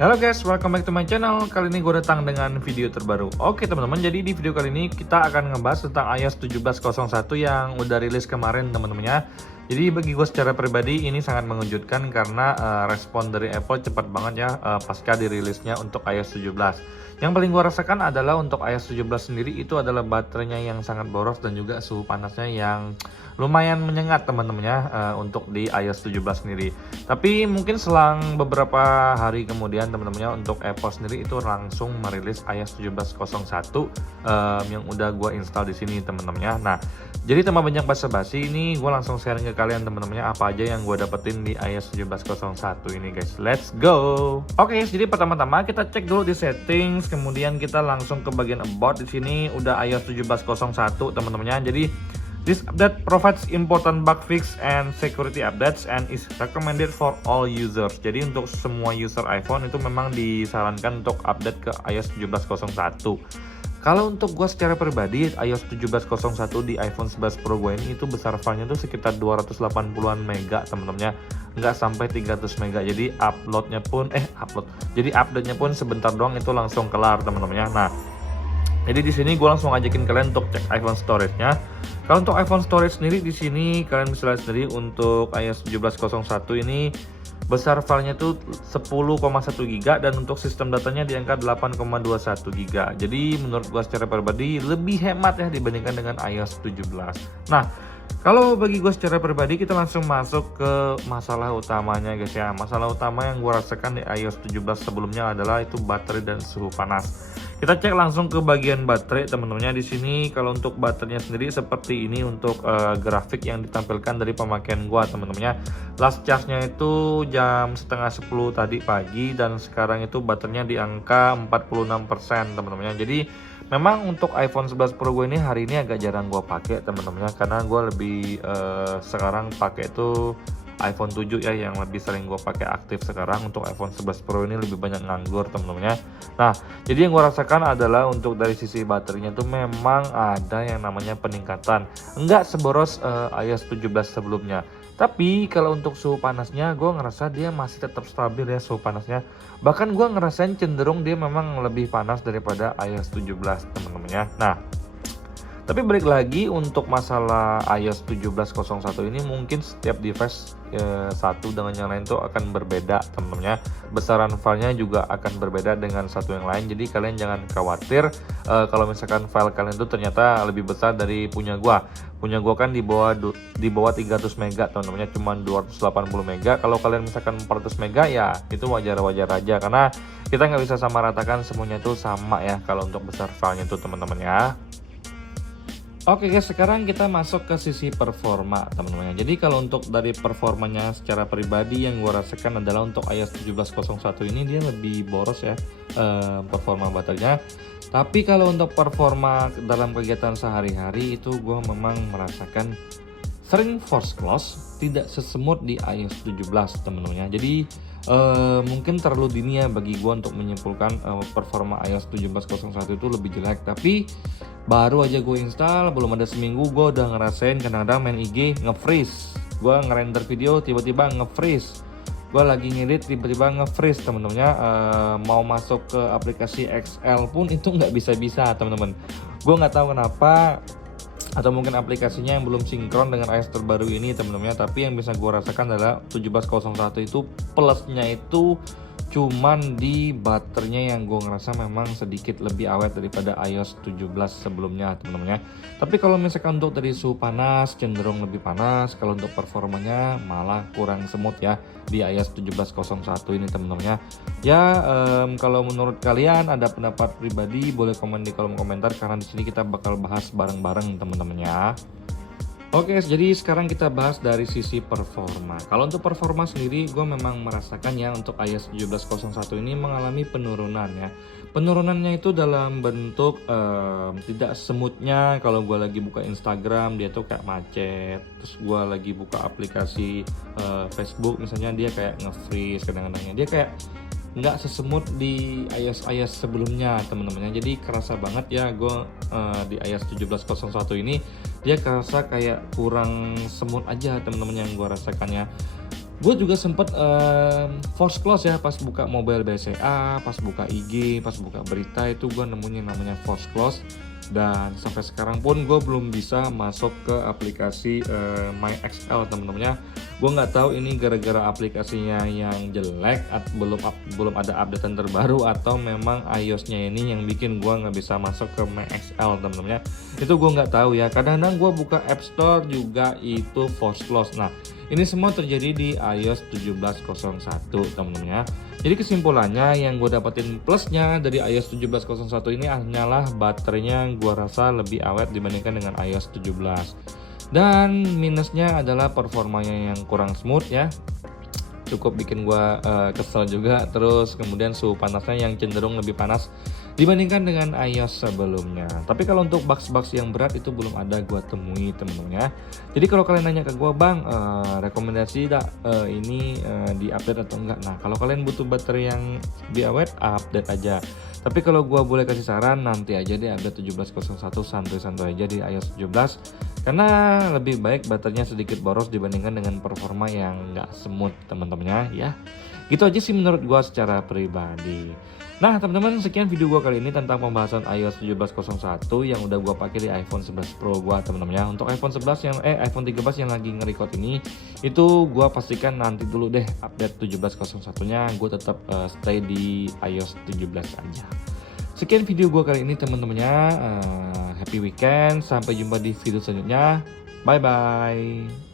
Halo guys, welcome back to my channel. Kali ini gue datang dengan video terbaru. Oke teman-teman, jadi di video kali ini kita akan ngebahas tentang iOS 17.01 yang udah rilis kemarin teman-teman ya. Jadi bagi gue secara pribadi ini sangat mengejutkan karena respon dari Apple cepat banget ya pasca dirilisnya untuk iOS 17. Yang paling gue rasakan adalah untuk iOS 17 sendiri itu adalah baterainya yang sangat boros dan juga suhu panasnya yang lumayan menyengat teman-teman ya untuk di iOS 17 sendiri. Tapi mungkin selang beberapa hari kemudian teman-teman untuk Apple sendiri itu langsung merilis iOS 17.01 yang udah gue install di sini teman-teman ya. Nah, jadi tanpa banyak basa-basi ini gue langsung sharing ke kalian teman-teman apa aja yang gue dapetin di iOS 17.01 ini guys. Let's go. Oke, jadi pertama-tama kita cek dulu di settings, kemudian kita langsung ke bagian about. Di sini udah iOS 17.01 teman-teman ya. Jadi this update provides important bug fix and security updates and is recommended for all users. Jadi untuk semua user iPhone itu memang disarankan untuk update ke iOS 17.01. Kalau untuk gue secara pribadi, iOS 17.01 di iPhone 11 Pro gue ini itu besar filenya tuh sekitar 280-an mega teman-teman ya. Nggak sampai 300 mega. Jadi jadi update-nya pun sebentar doang itu langsung kelar teman-teman ya. Nah, jadi di sini gue langsung ajakin kalian untuk cek iPhone storage-nya. Kalau untuk iPhone storage sendiri di sini kalian bisa lihat sendiri untuk iOS 17.01 ini besar filenya itu 10,1 GB dan untuk sistem datanya di angka 8,21 GB. Jadi menurut gue secara pribadi lebih hemat ya dibandingkan dengan iOS 17. Nah, kalau bagi gue secara pribadi kita langsung masuk ke masalah utamanya guys ya. Masalah utama yang gue rasakan di iOS 17 sebelumnya adalah itu baterai dan suhu panas. Kita cek langsung ke bagian baterai teman-teman. Di sini kalau untuk baterainya sendiri seperti ini untuk grafik yang ditampilkan dari pemakaian gua teman-teman. Last charge-nya itu jam setengah 10 tadi pagi dan sekarang itu baterainya di angka 46% teman-teman. Jadi memang untuk iPhone 11 Pro gue ini hari ini agak jarang gua pakai teman-teman karena gua lebih sekarang pakai itu iPhone 7 ya yang lebih sering gue pakai aktif sekarang. Untuk iPhone 11 Pro ini lebih banyak nganggur temen-temennya. Nah, jadi yang gue rasakan adalah untuk dari sisi baterainya itu memang ada yang namanya peningkatan. Enggak seboros iOS 17 sebelumnya. Tapi kalau untuk suhu panasnya gue ngerasa dia masih tetap stabil ya suhu panasnya. Bahkan gue ngerasain cenderung dia memang lebih panas daripada iOS 17 temen-temennya. Nah, tapi balik lagi untuk masalah iOS 17.01 ini mungkin setiap device satu dengan yang lain tuh akan berbeda temennya. Besaran filenya juga akan berbeda dengan satu yang lain. Jadi kalian jangan khawatir kalau misalkan file kalian tuh ternyata lebih besar dari punya gua. Punya gua kan di bawah 300 mega teman-teman, cuma 280 mega. Kalau kalian misalkan 400 mega ya itu wajar-wajar aja karena kita nggak bisa sama ratakan semuanya itu sama ya kalau untuk besar filenya tuh teman-teman ya. Oke guys, sekarang kita masuk ke sisi performa teman-teman. Jadi kalau untuk dari performanya secara pribadi yang gue rasakan adalah untuk iOS 17.01 ini dia lebih boros ya performa baterainya. Tapi kalau untuk performa dalam kegiatan sehari-hari itu gue memang merasakan sering force close, tidak sesemut di iOS 17 teman-teman. Jadi mungkin terlalu dini ya bagi gue untuk menyimpulkan performa iOS 17.01 itu lebih jelek. Tapi baru aja gue install, belum ada seminggu gue udah ngerasain kadang-kadang main IG nge-freeze. Gue ngerender video tiba-tiba nge-freeze. Gue lagi ngedit tiba-tiba nge-freeze temen-temennya. Mau masuk ke aplikasi XL pun itu nggak bisa-bisa temen-temen. Gue nggak tahu kenapa, atau mungkin aplikasinya yang belum sinkron dengan iOS terbaru ini temen-temennya. Tapi yang bisa gue rasakan adalah 17.01 itu plusnya itu cuman di baterainya yang gue ngerasa memang sedikit lebih awet daripada iOS 17 sebelumnya teman-teman. Tapi kalau misalkan untuk dari suhu panas cenderung lebih panas. Kalau untuk performanya malah kurang smooth ya di iOS 17.01 ini teman-teman ya. Kalau menurut kalian ada pendapat pribadi boleh komen di kolom komentar karena di sini kita bakal bahas bareng-bareng teman-teman ya. Oke, jadi sekarang kita bahas dari sisi performa. Kalau untuk performa sendiri, gue memang merasakan ya untuk iOS 17.01 ini mengalami penurunan ya. Penurunannya itu dalam bentuk tidak semutnya. Kalau gue lagi buka Instagram, dia tuh kayak macet. Terus gue lagi buka aplikasi Facebook, misalnya dia kayak nge-freeze kadang-kadangnya. Dia kayak nggak sesemut di iOS sebelumnya teman-temannya. Jadi kerasa banget ya gue di iOS 17.01 ini dia kerasa kayak kurang semut aja teman-teman yang gue rasakannya. Gue juga sempet force close ya pas buka mobile BCA, pas buka IG, pas buka berita itu gue nemuin namanya force close. Dan sampai sekarang pun gue belum bisa masuk ke aplikasi MyXL temen-temennya. Gue nggak tahu ini gara-gara aplikasinya yang jelek, belum ada updatean terbaru, atau memang iOS-nya ini yang bikin gue nggak bisa masuk ke MyXL temen-temennya. Itu gue nggak tahu ya. Kadang-kadang gue buka App Store juga itu force close. Nah, ini semua terjadi di iOS 17.01 temen-temen ya. Jadi kesimpulannya yang gue dapetin plusnya dari iOS 17.01 ini hanyalah baterainya gue rasa lebih awet dibandingkan dengan iOS 17. Dan minusnya adalah performanya yang kurang smooth ya. Cukup bikin gue kesel juga. Terus kemudian suhu panasnya yang cenderung lebih panas dibandingkan dengan iOS sebelumnya. Tapi kalau untuk bugs-bugs yang berat itu belum ada gue temui temen-temen ya. Jadi kalau kalian nanya ke gue, bang rekomendasi tak ini di-update atau enggak. Nah kalau kalian butuh baterai yang lebih awet, update aja. Tapi kalau gue boleh kasih saran, nanti aja deh update 17.01, santai-santai aja di iOS 17. Karena lebih baik baterainya sedikit boros dibandingkan dengan performa yang nggak smooth teman-temannya ya. Gitu aja sih menurut gue secara pribadi. Nah teman-teman, sekian video gue kali ini tentang pembahasan iOS 17.01 yang udah gue pakai di iPhone 11 Pro gue teman-teman ya. Untuk iPhone 11 yang iPhone 13 yang lagi nge-record ini, itu gue pastikan nanti dulu deh update 17.01 nya gue tetap stay di iOS 17 aja. Sekian video gue kali ini teman-temannya. Happy weekend, sampai jumpa di video selanjutnya. Bye bye.